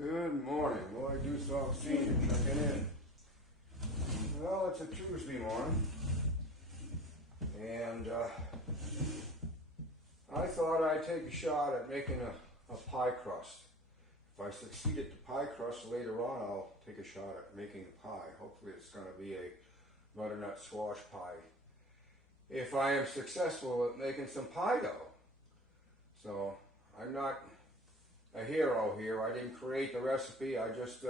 Good morning, Loyd Senior checking in. Well, it's a Tuesday morning, and I thought I'd take a shot at making a pie crust. If I succeed at the pie crust later on, I'll take a shot at making a pie. Hopefully it's going to be a butternut squash pie. If I am successful at making some pie dough. So, I'm not a hero here. I didn't create the recipe. I just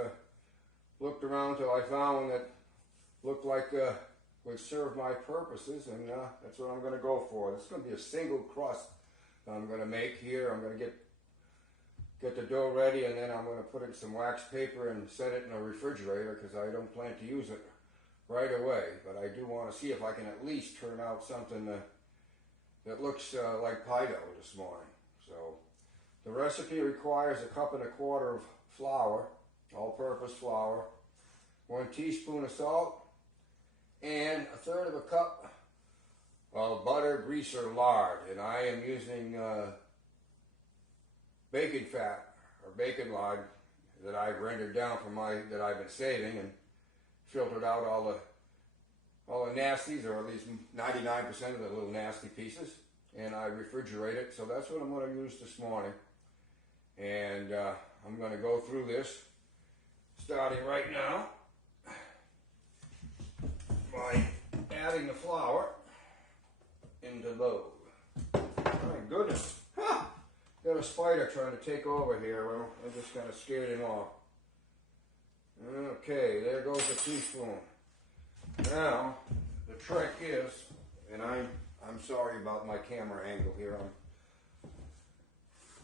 looked around till I found one that looked like would serve my purposes, and that's what I'm going to go for. This is going to be a single crust that I'm going to make here. I'm going to get the dough ready, and then I'm going to put it in some wax paper and set it in a refrigerator because I don't plan to use it right away. But I do want to see if I can at least turn out something that looks like pie dough this morning. So the recipe requires 1.25 cups of flour, all-purpose flour, 1 teaspoon of salt, and 1/3 cup of butter, grease, or lard. And I am using bacon fat or bacon lard that I've rendered down from that I've been saving and filtered out all the nasties, or at least 99% of the little nasty pieces, and I refrigerate it. So that's what I'm going to use this morning. And I'm going to go through this starting right now by adding the flour into the bowl. My goodness. Ha! Got a spider trying to take over here. Well, I just kind of scared him off. Okay, there goes a teaspoon. Now, the trick is, and I'm sorry about my camera angle here.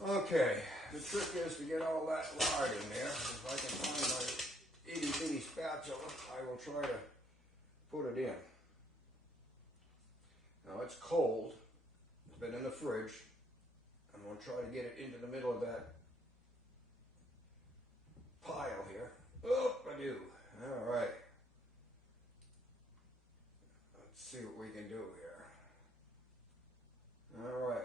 Okay, the trick is to get all that lard in there. If I can find my itty bitty spatula, I will try to put it in. Now it's cold. It's been in the fridge. I'm going to try to get it into the middle of that pile here. Oh, I do. All right. Let's see what we can do here. All right.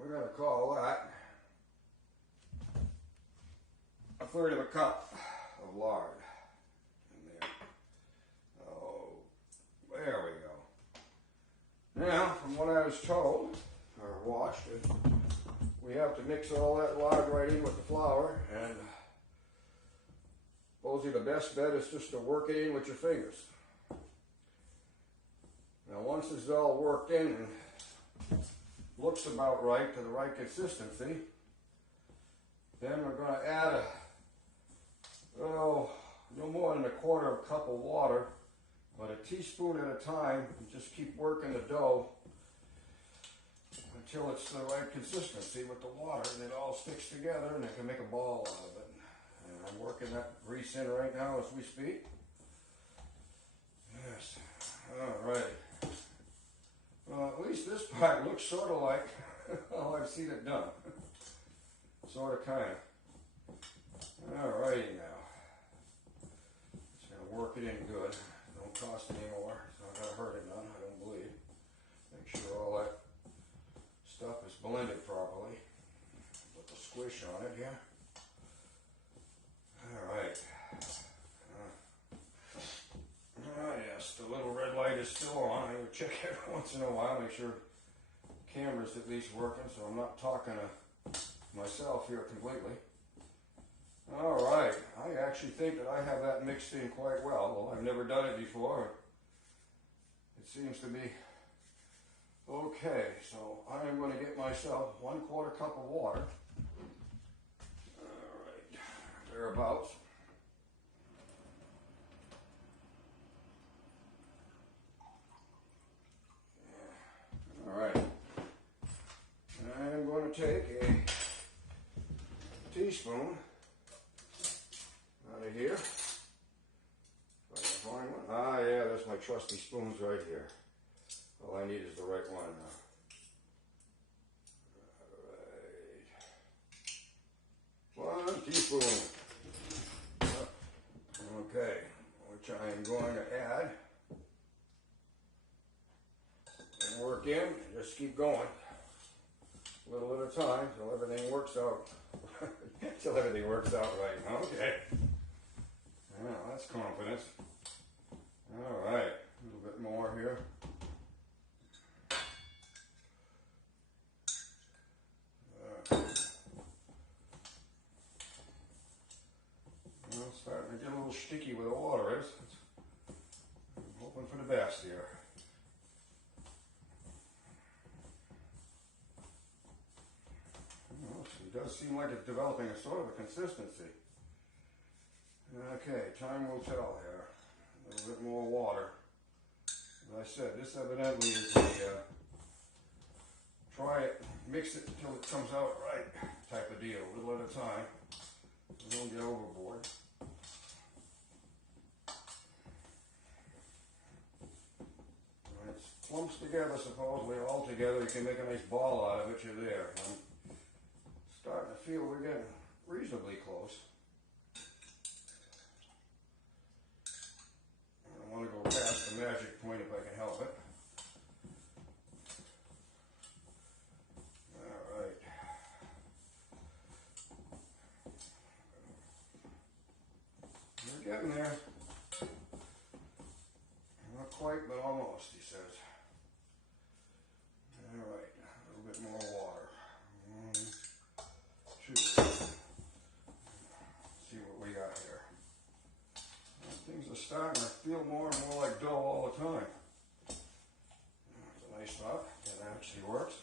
We're going to call that 1/3 cup of lard in there. Oh, there we go. Now, from what I was told, or watched, we have to mix all that lard right in with the flour, and supposedly the best bet is just to work it in with your fingers. Now, once it's all worked in and looks about right, to the right consistency, then we're going to add no more than 1/4 cup of water, but a teaspoon at a time, and just keep working the dough until it's the right consistency with the water, and it all sticks together, and I can make a ball out of it. And I'm working that grease in right now as we speak. Yes. All right. Well, at least this part looks sort of like how I've seen it done. Sort of, kind of. Alrighty now. Just going to work it in good. Don't cost any more. It's not going to hurt it none, I don't believe. Make sure all that stuff is blended properly. Put the squish on it here. Alright. Yes, the little red light is still on. I would check every once in a while, make sure the camera's at least working, so I'm not talking to myself here completely. Alright, I actually think that I have that mixed in quite well. Well, I've never done it before. It seems to be okay, so I am going to get myself 1/4 cup of water. Alright, thereabouts. Alright, I'm going to take a teaspoon out of here. If I can find one. Ah, yeah, that's my trusty spoons right here. All I need is the right one now. Alright. 1 teaspoon. Okay, which I am going to add. And work in, and just keep going a little at a time till everything works out Until everything works out right. Okay. Well, that's confidence. All right, a little bit more here. Well, it's starting to get a little sticky where the water is. I'm hoping for the best here. Well, it does seem like it's developing a sort of a consistency. Okay, time will tell here. A little bit more water. As I said, this evidently is a try it, mix it until it comes out right type of deal, a little at a time. So don't get overboard. When it clumps together, supposedly all together, you can make a nice ball out of it, you're there. I'm starting to feel we're getting reasonably close. I don't want to go past the magic point if I can help it. Alright. We're getting there. Not quite, but almost, he says. Alright, a little bit more water. 1, 2. See what we got here. Things are starting to feel more and more like dough all the time. It's a nice thought. That actually works.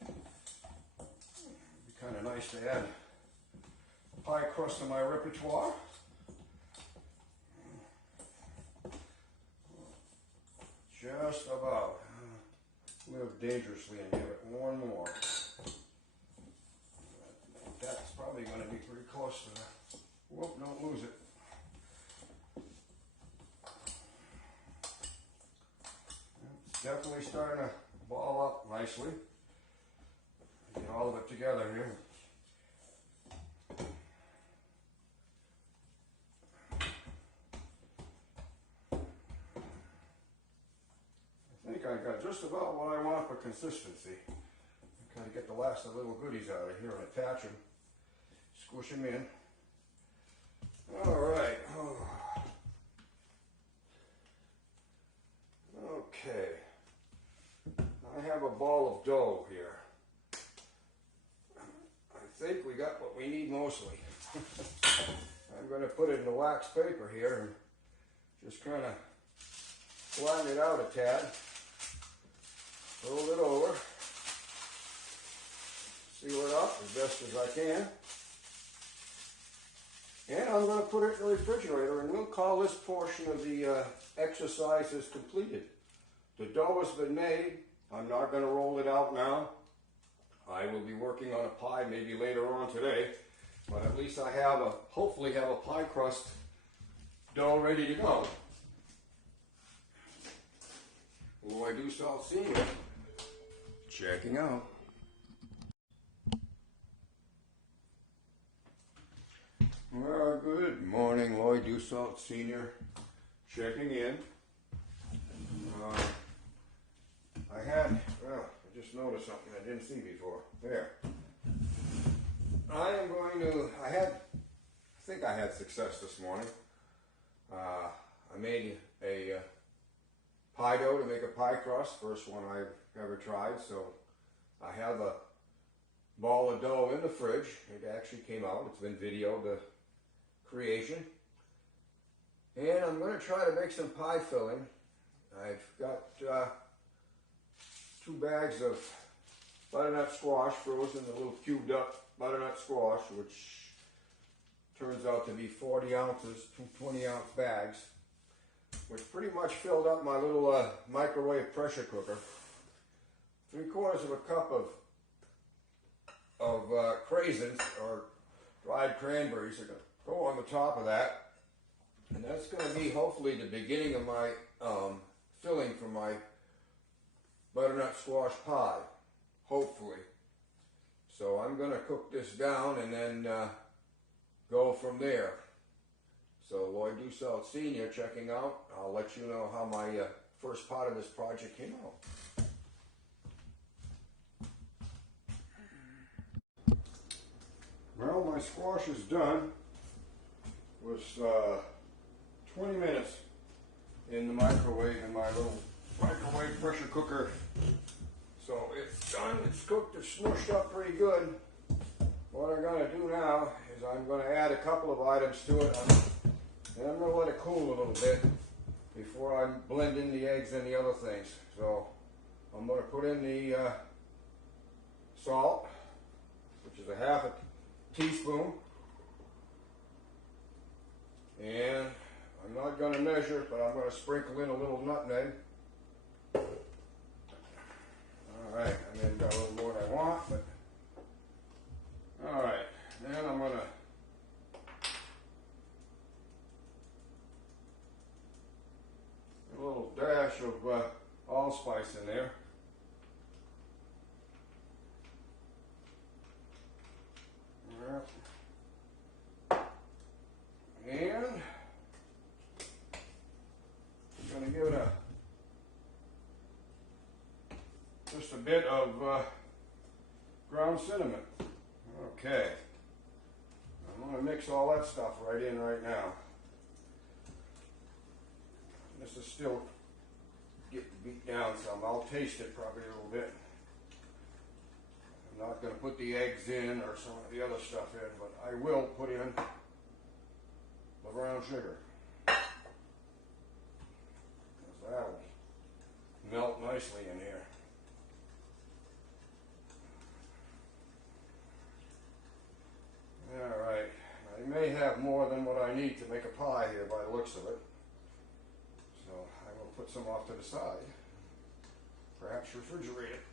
It'd be kind of nice to add pie crust to my repertoire. Just about. Live dangerously and give it one more. That's probably going to be pretty close to the... Whoop, don't lose it. Definitely starting to ball up nicely. Get all of it together here. I think I got just about what I want for consistency. Kind of get the last of the little goodies out of here and attach them, squish them in. All right. Okay. I have a ball of dough here. I think we got what we need mostly. I'm going to put it in the wax paper here and just kind of flatten it out a tad. Fold it over. Seal it up as best as I can. And I'm going to put it in the refrigerator and we'll call this portion of the exercise completed. The dough has been made. I'm not going to roll it out now. I will be working on a pie maybe later on today, but at least I have hopefully have a pie crust dough ready to go. Loyd Senior checking out. Well, good morning, Loyd Senior checking in. I just noticed something I didn't see before. There. I think I had success this morning. I made a pie dough to make a pie crust, first one I've ever tried. So I have a ball of dough in the fridge. It actually came out. It's been videoed, the creation. And I'm going to try to make some pie filling. I've got 2 bags of butternut squash frozen, a little cubed up butternut squash, which turns out to be 40 ounces, 2 20-ounce bags, which pretty much filled up my little microwave pressure cooker. 3/4 of a cup of craisins, or dried cranberries, are going to go on the top of that. And that's going to be hopefully the beginning of my filling for my butternut squash pie, hopefully. So I'm going to cook this down and then go from there. So Loyd Senior checking out. I'll let you know how my first part of this project came out. Well, my squash is done. It was 20 minutes in the microwave in my little microwave pressure cooker. So it's done, it's cooked, it's smushed up pretty good. What I'm going to do now is I'm going to add a couple of items to it, and I'm going to let it cool a little bit before I blend in the eggs and the other things. So I'm going to put in the salt, which is a half a teaspoon, and I'm not going to measure it, but I'm going to sprinkle in a little nutmeg. Alright, I may have got a little more than I want, but alright, then I'm going to a little dash of allspice in there. And I'm going to give it just a bit of ground cinnamon. Okay. I'm going to mix all that stuff right in right now. This is still getting beat down some. I'll taste it probably a little bit. I'm not going to put the eggs in or some of the other stuff in, but I will put in the brown sugar. Because that will melt nicely in here. Alright, I may have more than what I need to make a pie here by the looks of it. So I will put some off to the side. Perhaps refrigerate it.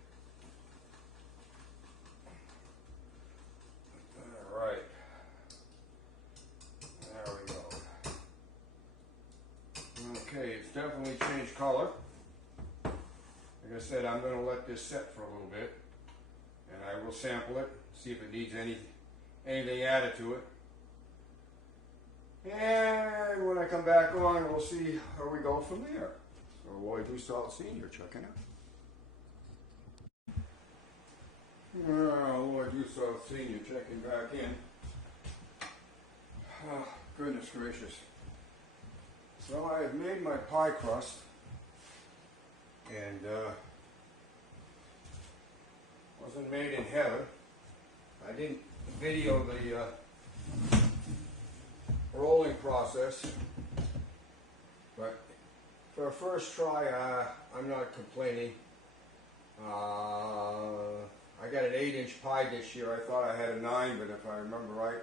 Alright. There we go. Okay, it's definitely changed color. Like I said, I'm going to let this set for a little bit. And I will sample it, see if it needs anything added to it. And when I come back on, we'll see how we go from there. So Loyd Senior checking out. Loyd Senior checking back in. Oh, goodness gracious. So I have made my pie crust, and wasn't made in heaven. I didn't video the rolling process, but for a first try, I'm not complaining. I got an 8-inch pie dish here. I thought I had a 9, but if I remember right,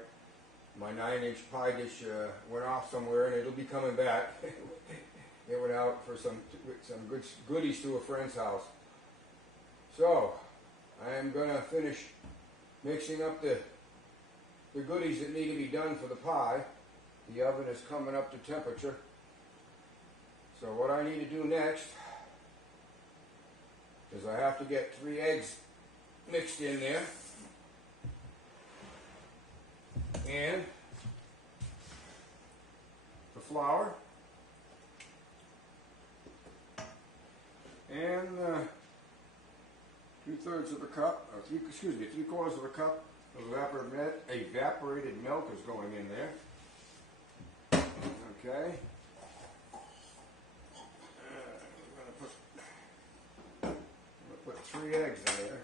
my 9-inch pie dish went off somewhere, and it'll be coming back. It went out for some good goodies to a friend's house. So I am going to finish mixing up the goodies that need to be done for the pie. The oven is coming up to temperature. So what I need to do next is I have to get 3 eggs mixed in there, and the flour, and 2/3 of a cup, or 3/4 of a cup of evaporated milk is going in there. Okay. I'm going to put 3 eggs in there.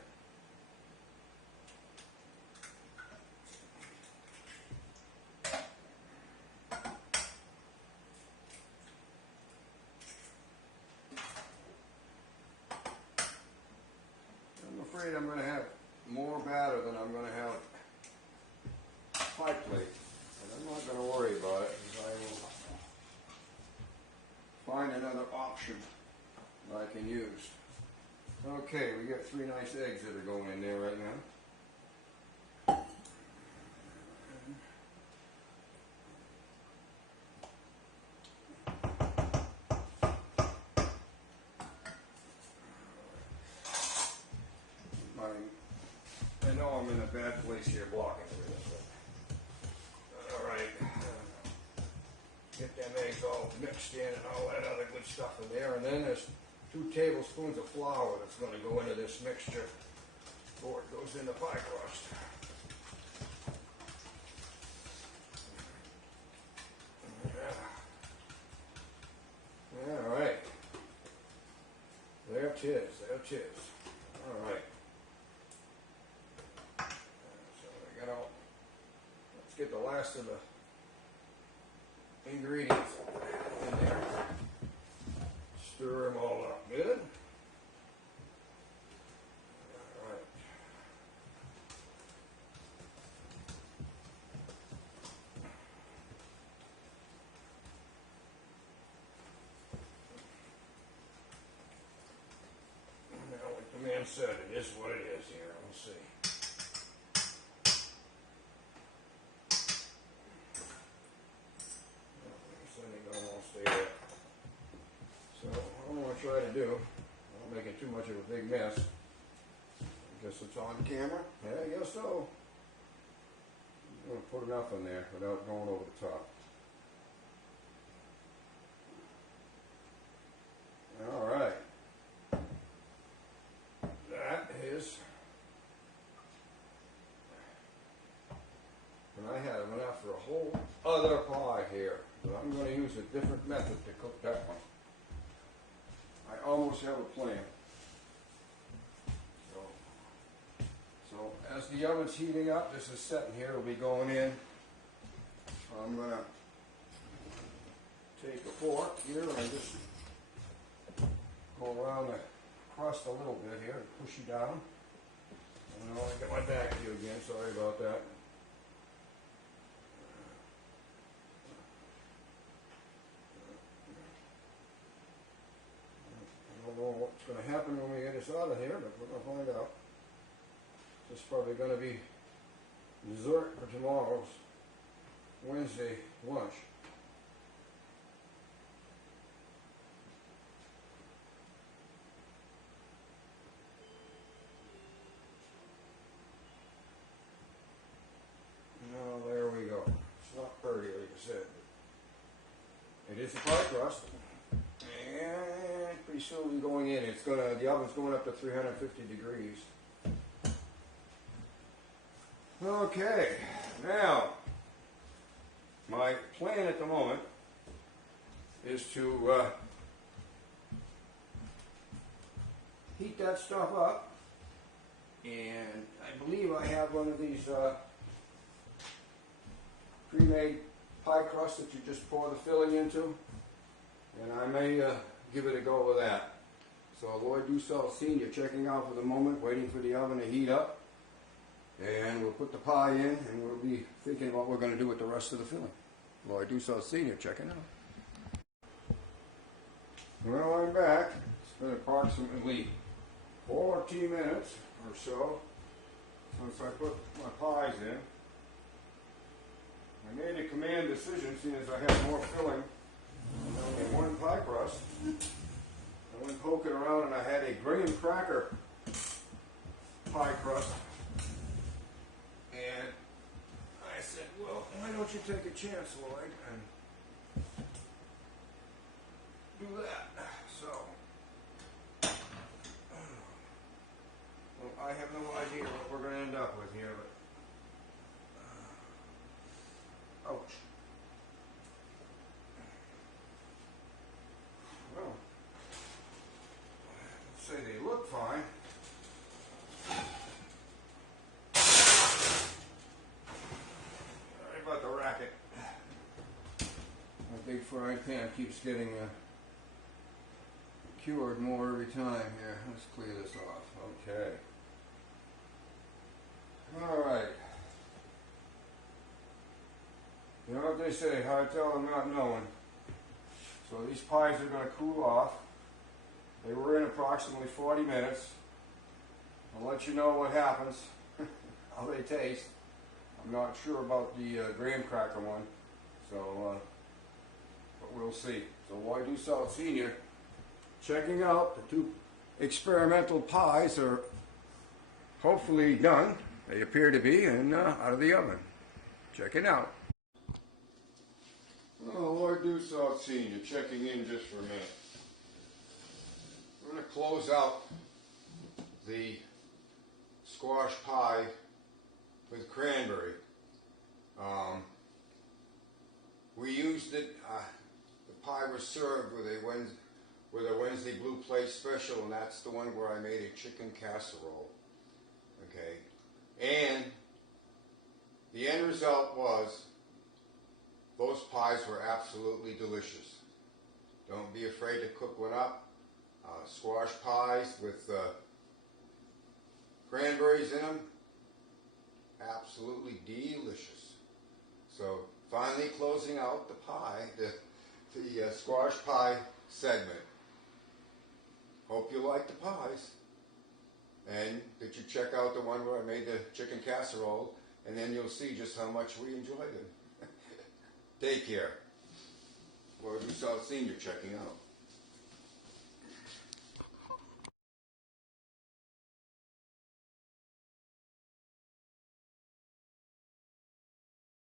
I'm afraid I'm going to have more batter than I'm going to have pie plate. But I'm not going to worry about it, because I will find another option that I can use. Okay, we got 3 nice eggs that are going in there right now. I know I'm in a bad place here blocking everything. Alright. Get them eggs all mixed in and all that other good stuff in there. And then there's 2 tablespoons of flour that's going to go into this mixture before it goes in the pie crust. tis. All right. So I got all. Let's get the last of the ingredients in there. Stir them all up good. All right. Now, like the man said, it is what it is here. We'll see. So what I'm going to try to do, I'm not making too much of a big mess. I guess it's on camera. Yeah, I guess so. I'm going to put enough in there without going over the top. All right. That is. And I have enough for a whole other pie here. But I'm going to use a different method to cook that one. I almost have a plan. So as the oven's heating up, this is setting here, it'll be going in. I'm going to take a fork here and just go around the crust a little bit here and push you down. And I'll get my back to you again, sorry about that. I don't know what's going to happen when we get this out of here, but we're going to find out. This is probably going to be dessert for tomorrow's Wednesday lunch. Now there we go. It's not pretty, like I said. It is a pie crust. And pretty soon going in. The oven's going up to 350 degrees. Okay, now my plan at the moment is to heat that stuff up, and I believe I have one of these pre-made pie crusts that you just pour the filling into, and I may give it a go with that. So Loyd Senior checking out for the moment, waiting for the oven to heat up. And we'll put the pie in, and we'll be thinking about what we're going to do with the rest of the filling. Loyd Senior checking out. Well, I'm back. It's been approximately 40 minutes or so since I put my pies in. I made a command decision, seeing as I had more filling and only one pie crust. I went poking around and I had a graham cracker pie crust. And I said, well, why don't you take a chance, Loyd, and do that? So, well, I have no idea what we're going to end up with here, but, ouch. Well, let's say they look fine. Big frying pan keeps getting cured more every time here. Let's clear this off. Okay. Alright. You know what they say, hard telling, not knowing. So these pies are going to cool off. They were in approximately 40 minutes. I'll let you know what happens, how they taste. I'm not sure about the graham cracker one. So, but we'll see. So Loyd Senior checking out the two experimental pies are hopefully done. They appear to be, and out of the oven. Checking out. Well, Loyd Senior checking in just for a minute. I'm going to close out the squash pie with cranberry. We used it, the pie was served with a with a Wednesday Blue Plate special, and that's the one where I made a chicken casserole. Okay, and the end result was those pies were absolutely delicious. Don't be afraid to cook one up. Squash pies with cranberries in them, absolutely delicious. So finally closing out the pie, the squash pie segment. Hope you like the pies. And that you check out the one where I made the chicken casserole, and then you'll see just how much we enjoyed them. Take care. Loyd Senior checking out.